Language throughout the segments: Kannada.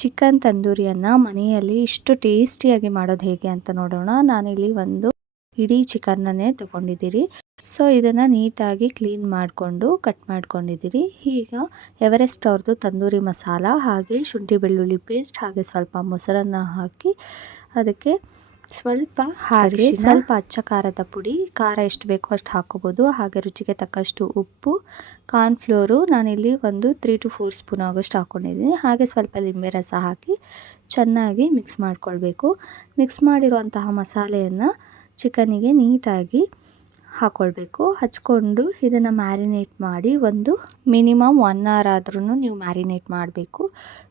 ಚಿಕನ್ ತಂದೂರಿಯನ್ನು ಮನೆಯಲ್ಲಿ ಇಷ್ಟು ಟೇಸ್ಟಿಯಾಗಿ ಮಾಡೋದು ಹೇಗೆ ಅಂತ ನೋಡೋಣ. ನಾನಿಲ್ಲಿ ಒಂದು ಇಡೀ ಚಿಕನ್ನನ್ನೇ ತೊಗೊಂಡಿದ್ದೀರಿ. ಸೊ ಇದನ್ನು ನೀಟಾಗಿ ಕ್ಲೀನ್ ಮಾಡಿಕೊಂಡು ಕಟ್ ಮಾಡ್ಕೊಂಡಿದ್ದೀರಿ. ಈಗ ಎವರೆಸ್ಟ್ ಅವ್ರದ್ದು ತಂದೂರಿ ಮಸಾಲ, ಹಾಗೆ ಶುಂಠಿ ಬೆಳ್ಳುಳ್ಳಿ ಪೇಸ್ಟ್, ಹಾಗೆ ಸ್ವಲ್ಪ ಮೊಸರನ್ನ ಹಾಕಿ ಅದಕ್ಕೆ ಸ್ವಲ್ಪ ಅಚ್ಚ ಖಾರದ ಪುಡಿ, ಖಾರ ಎಷ್ಟು ಬೇಕೋ ಅಷ್ಟು ಹಾಕೋಬೋದು. ಹಾಗೆ ರುಚಿಗೆ ತಕ್ಕಷ್ಟು ಉಪ್ಪು, ಕಾರ್ನ್ಫ್ಲೋರು ನಾನಿಲ್ಲಿ ಒಂದು 3 to 4 ಸ್ಪೂನ್ ಆಗೋಷ್ಟು ಹಾಕ್ಕೊಂಡಿದ್ದೀನಿ. ಹಾಗೆ ಸ್ವಲ್ಪ ಲಿಂಬೆ ರಸ ಹಾಕಿ ಚೆನ್ನಾಗಿ ಮಿಕ್ಸ್ ಮಾಡ್ಕೊಳ್ಬೇಕು. ಮಿಕ್ಸ್ ಮಾಡಿರುವಂತಹ ಮಸಾಲೆಯನ್ನು ಚಿಕನಿಗೆ ನೀಟಾಗಿ ಹಾಕ್ಕೊಳ್ಬೇಕು. ಹಚ್ಕೊಂಡು ಇದನ್ನು ಮ್ಯಾರಿನೇಟ್ ಮಾಡಿ ಒಂದು ಮಿನಿಮಮ್ 1 hour ಆದ್ರೂ ನೀವು ಮ್ಯಾರಿನೇಟ್ ಮಾಡಬೇಕು.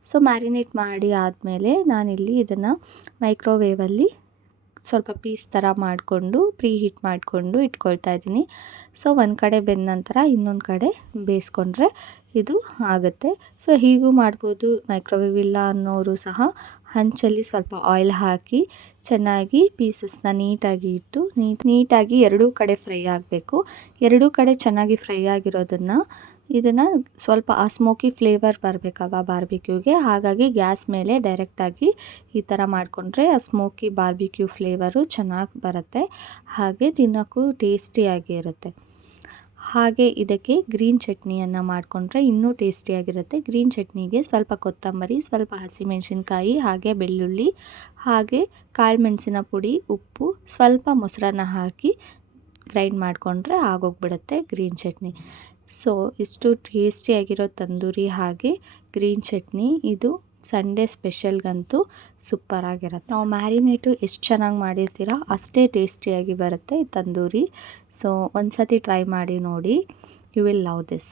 ಸೊ ಮ್ಯಾರಿನೇಟ್ ಮಾಡಿ ಆದಮೇಲೆ ನಾನಿಲ್ಲಿ ಇದನ್ನು ಮೈಕ್ರೋವೇವಲ್ಲಿ ಸ್ವಲ್ಪ ಪೀಸ್ ಥರ ಮಾಡಿಕೊಂಡು ಪ್ರೀ ಹೀಟ್ ಮಾಡಿಕೊಂಡು ಇಟ್ಕೊಳ್ತಾ ಇದ್ದೀನಿ. ಸೊ ಒಂದು ಕಡೆ ಬೆಂದ ನಂತರ ಇನ್ನೊಂದು ಕಡೆ ಬೇಯಿಸ್ಕೊಂಡ್ರೆ ಇದು ಆಗುತ್ತೆ. ಸೊ ಹೀಗೂ ಮಾಡ್ಬೋದು. ಮೈಕ್ರೋವೇವ್ ಇಲ್ಲ ಅನ್ನೋರು ಸಹ ಹಂಚಲ್ಲಿ ಸ್ವಲ್ಪ ಆಯಿಲ್ ಹಾಕಿ ಚೆನ್ನಾಗಿ ಪೀಸಸ್ನ ನೀಟಾಗಿ ಇಟ್ಟು ನೀಟಾಗಿ ಎರಡೂ ಕಡೆ ಫ್ರೈ ಆಗಬೇಕು. ಎರಡೂ ಕಡೆ ಚೆನ್ನಾಗಿ ಫ್ರೈ ಆಗಿರೋದನ್ನು ಇದನ್ನು ಸ್ವಲ್ಪ ಆ ಸ್ಮೋಕಿ ಫ್ಲೇವರ್ ಬರಬೇಕಲ್ವ ಬಾರ್ಬಿಕ್ಯೂಗೆ, ಹಾಗಾಗಿ ಗ್ಯಾಸ್ ಮೇಲೆ ಡೈರೆಕ್ಟಾಗಿ ಈ ಥರ ಮಾಡಿಕೊಂಡ್ರೆ ಆ ಸ್ಮೋಕಿ ಬಾರ್ಬಿಕ್ಯೂ ಫ್ಲೇವರು ಚೆನ್ನಾಗಿ ಬರುತ್ತೆ. ಹಾಗೆ ತಿನ್ನೋಕ್ಕೂ ಟೇಸ್ಟಿಯಾಗಿ ಇರುತ್ತೆ. ಹಾಗೆ ಇದಕ್ಕೆ ಗ್ರೀನ್ ಚಟ್ನಿಯನ್ನು ಮಾಡಿಕೊಂಡ್ರೆ ಇನ್ನೂ ಟೇಸ್ಟಿಯಾಗಿರುತ್ತೆ. ಗ್ರೀನ್ ಚಟ್ನಿಗೆ ಸ್ವಲ್ಪ ಕೊತ್ತಂಬರಿ, ಸ್ವಲ್ಪ ಹಸಿಮೆಣಸಿನ್ಕಾಯಿ, ಹಾಗೆ ಬೆಳ್ಳುಳ್ಳಿ, ಹಾಗೆ ಕಾಳುಮೆಣಸಿನ ಪುಡಿ, ಉಪ್ಪು, ಸ್ವಲ್ಪ ಮೊಸರನ್ನ ಹಾಕಿ ಗ್ರೈಂಡ್ ಮಾಡಿಕೊಂಡ್ರೆ ಆಗೋಗ್ಬಿಡುತ್ತೆ ಗ್ರೀನ್ ಚಟ್ನಿ. ಸೊ ಇಷ್ಟು ಟೇಸ್ಟಿಯಾಗಿರೋ ತಂದೂರಿ ಹಾಗೆ ಗ್ರೀನ್ ಚಟ್ನಿ ಇದು ಸಂಡೇ ಸ್ಪೆಷಲ್ಗಂತೂ ಸೂಪರಾಗಿರುತ್ತೆ. ನಾವು ಮ್ಯಾರಿನೇಟು ಎಷ್ಟು ಚೆನ್ನಾಗಿ ಮಾಡಿರ್ತೀರ ಅಷ್ಟೇ ಟೇಸ್ಟಿಯಾಗಿ ಬರುತ್ತೆ ಈ ತಂದೂರಿ. ಸೊ ಒಂದು ಸತಿ ಟ್ರೈ ಮಾಡಿ ನೋಡಿ, ಯು ವಿಲ್ ಲವ್ ದಿಸ್.